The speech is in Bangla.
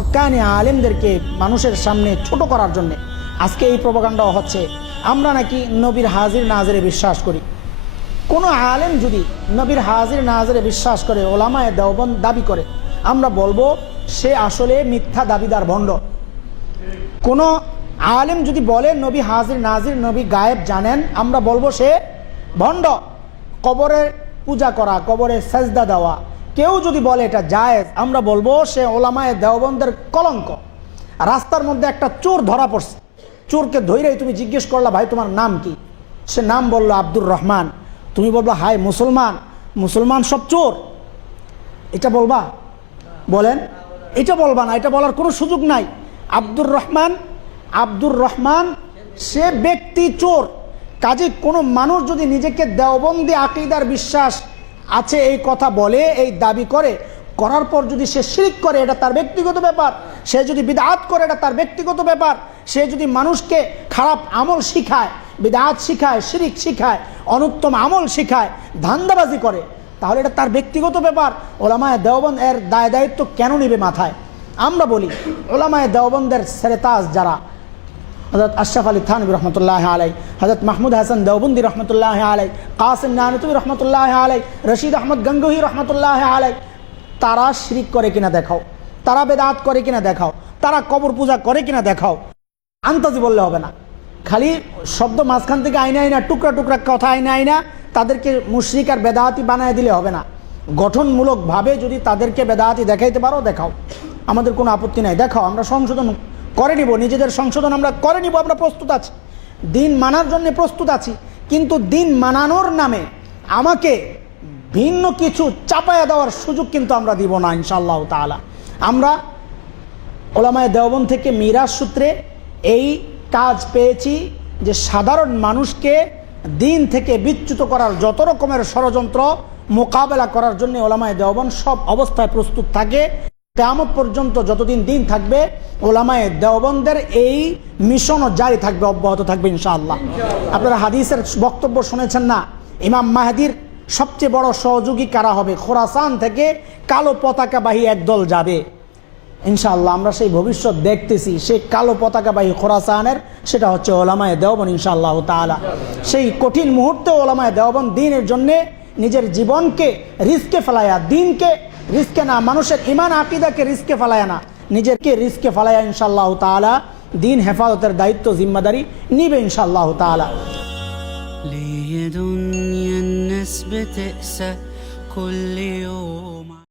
হক্কানি আলেমদেরকে মানুষের সামনে ছোট করার জন্যে। আজকে এই প্রবাগান্ডাও হচ্ছে। আমরা নাকি নবীর হাজির নাজরে বিশ্বাস করি। কোনো আলেম যদি নবীর হাজির নাজরে বিশ্বাস করে, ওলামায় দেওবন্দ দাবি করে, আমরা বলব সে আসলে মিথ্যা দাবিদার ভণ্ড। কোনো আলেম যদি বলে নবী হাজির নাজির নবী গায়েব জানেন, আমরা বলব সে ভণ্ড। কবরে পূজা করা, কবরে সেজদা দেওয়া কেউ যদি বলে এটা জায়েজ, আমরা বলব সে ওলামায় দেওবন্দের কলঙ্ক। রাস্তার মধ্যে একটা চোর ধরা পড়ছে। চোরকে ধৈরেই তুমি জিজ্ঞেস করলা, ভাই, তোমার নাম কি? সে নাম বলল, আব্দুর রহমান। তুমি বলবা হাই মুসলমান মুসলমান সব চোর। এটা বলবা? বলেন। এটা বলবা না, এটা বলার কোনো সুযোগ নাই। আব্দুর রহমান আব্দুর রহমান, সে ব্যক্তি চোর। কাজে কোনো মানুষ যদি নিজেকে দেওবন্দি আকিদার বিশ্বাস আছে, এই কথা বলে, এই দাবি করে, করার পর যদি সে শিরিক করে, এটা তার ব্যক্তিগত ব্যাপার। সে যদি বিদাত করে, এটা তার ব্যক্তিগত ব্যাপার। সে যদি মানুষকে খারাপ আমল শিখায়, বিদাত শিখায়, শিরিক শিখায়, অনুত্তম আমল শিখায়, ধান্দাবাজি করে, তাহলে এটা তার ব্যক্তিগত ব্যাপার। ওলামায় দেওবন্দ এর দায় দায়িত্ব কেন নেবে মাথায়? আমরা বলি, ওলামায় দেওবন্দের সেরেতাজ যারা হজরত আশরাফ আলী থানবী রহমতুল্লাহ আলাই হজরত মাহমুদ হাসান দেওবন্দি রহমতুল্লাহ আলাই কাসিম নানতুবি রহমতুল্লাহ আলাই রশিদ আহমদ গঙ্গোহী রহমতুল্লাহ আলাই তারা শিরিক করে কিনা দেখাও, তারা বেদাত করে কিনা দেখাও, তারা কবর পূজা করে কিনা দেখাও আন্তাজি বললে হবে না। খালি শব্দ মাঝখান থেকে আইনা আইনা, টুকরা টুকরা কথা আইনা আইনা তাদেরকে মুশরিক আর বেদাহাতি বানায় দিলে হবে না। গঠনমূলকভাবে যদি তাদেরকে বেদাহাতি দেখাইতে পারো, দেখাও। আমাদের কোনো আপত্তি নাই। দেখাও, আমরা সংশোধন করে নিব, নিজেদের সংশোধন আমরা করে নিব, আমরা প্রস্তুত আছি। দিন মানার জন্য প্রস্তুত আছি, কিন্তু দিন মানানোর নামে আমাকে ভিন্ন কিছু চাপায়া দেওয়ার সুযোগ কিন্তু আমরা দিব না, ইনশাআল্লাহ তাআলা। আমরা ওলামায় দেওবন থেকে মিরাজ সূত্রে এই কাজ পেয়েছি যে সাধারণ মানুষকে দিন থেকে বিচ্যুত করার যত রকমের ষড়যন্ত্র মোকাবেলা করার জন্য ওলামায় দেওবন সব অবস্থায় প্রস্তুত থাকে। কেমন পর্যন্ত যতদিন দিন থাকবে, ওলামায় দেওবন্দের এই মিশনও জারি থাকবে, অব্যাহত থাকবে ইনশাআল্লাহ। আপনারা হাদিসের বক্তব্য শুনেছেন না? ইমাম মাহাদির সবচেয়ে বড় সহযোগী কারা হবে? খোরাসান থেকে কালো পতাকাবাহী একদল যাবে। ইনশাআল্লাহ, আমরা সেই ভবিষ্যৎ দেখতেছি, সেই কালো পতাকাবাহী খোরাসানের, সেটা হচ্ছে ওলামায় দেওবন ইনশাআল্লাহ তাআলা। সেই কঠিন মুহূর্তে ওলামায় দেওবন দিনের জন্যে নিজের জীবনকে রিস্কে ফেলায়া, দিনকে রিস্কে না মানুষের ইমান আকিদাকে রিস্কে ফেলায়া না নিজেকে রিস্কে ফেলায়া ইনশাআল্লাহ তাআলা দিন হেফাজতের দায়িত্ব জিম্মাদারি নিবে ইনশাআল্লাহ তাআলা ليه دنيا الناس بتقسى كل يوم